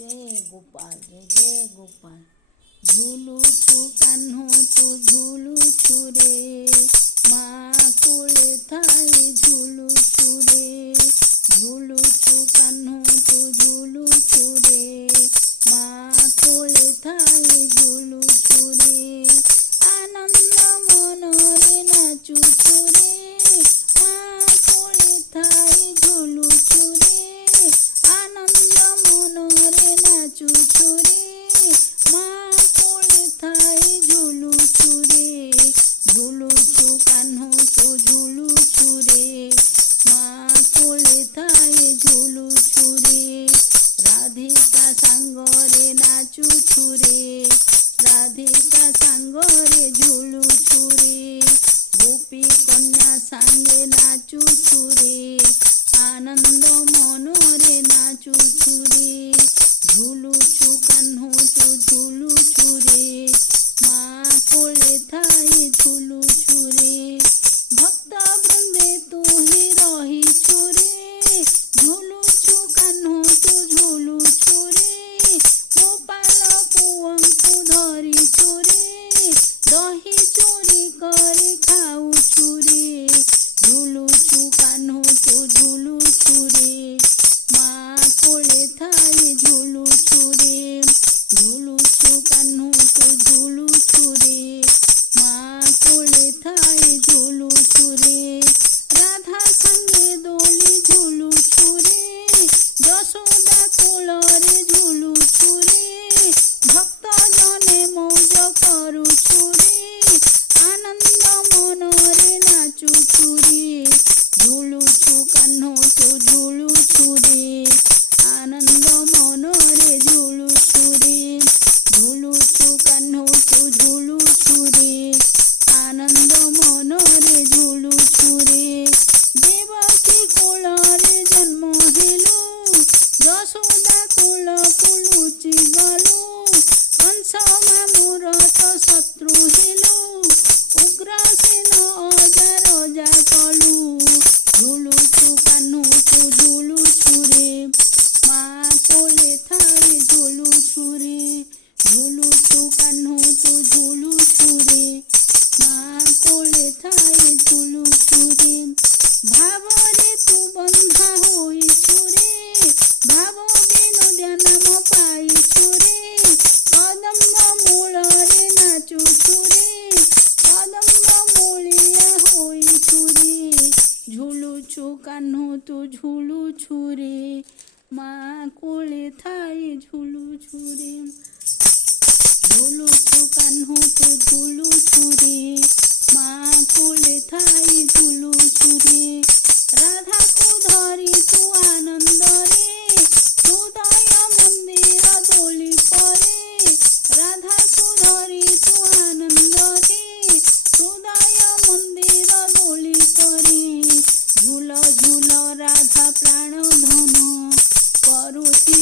जय गोपाल जय जय गोपाल। झुलुछु कान्हू तू झुलुछु रे, मा कोले थाई झुलुछु रे। झुलुछु कान्हू तू झुलुछु रे, मा कोले थाई झुलुछु रे। आनंद मनरे नाचुछु रे, मा कोले थाई झुलुछु रे। आनंद मनरे नाचुछु रे, मा कोले थाई झुलुछु रे। झुलुछु कान्हू तू झुलुछु रे, मा कोले थाई झुलुछु रे। राधिका सांगरे नाचुछु रे, राधिका सांगरे झुलुछु रे। गोपी कन्या सांगे नाचुछु रे, आनंद मनरे नाचुछु रे। झुलुछु कान्हू तू झुलुछु रे, मा कोले थाई झुलुछु रे। भक्त वृंदे तू ही रहिछु रे, झुलुछु कान्हू तू झुलुछु रे। गोपाल पुअंकु धरिछु रे, दही चोरी करे खाउछु रे। झुलुछु कान्हू तू झुलुछु रे, मा कोले थाई झुलुछु रे। झुलुछु कान्हू तू झुलुछु रे, मा कोले थाई झुलुछु रे। राधा संगे दोली झुलुछु रे, यशोदा कोलरे झुलुछु रे। भक्त जने मौज करुछु रे, आनंद मनरे नाचुछु रे। झुलुछु कान्हू तू झुलुछु रे, आनंद मनरे झुलुछु रे। झुलुछु कान्हू तू झुलुछु रे, आनंद मनरे झुलुछु रे। देवकी कोलरे जन्म हेलु, यशोदा कोलकु लुचि गलु। कंस मामुर तो शत्रु हेलु, उग्रसेन अजा रजा कलु। झुलुछु कान्हू तू झुलुछु रे, मा कोले थाई झुलुछु रे। झुलुछु कान्हू तू झुलुछु रे, मा कोले थाई झुलुछु रे। भावरे तू बंधा होइछु रे, भाव बिनु ध्यान पाइछु रे। कदम्ब मूलरे नाचुछु रे, कदम्ब मूलिया होइछु रे। झुलुछु कान्हू तू झुलुछु रे, मा कोले थाई झुलुछु रे। झुलुछु कान्हू तू झुलुछु रे, मा कोले थाई झुलुछु रे। राधा को धरी तू आनंद रे, हृदय मंदिर दोली परे। राधा को धरी तू आनंद रे, हृदय मंदिर दोली परे। झूल झूल राधा प्राण धन, करुथि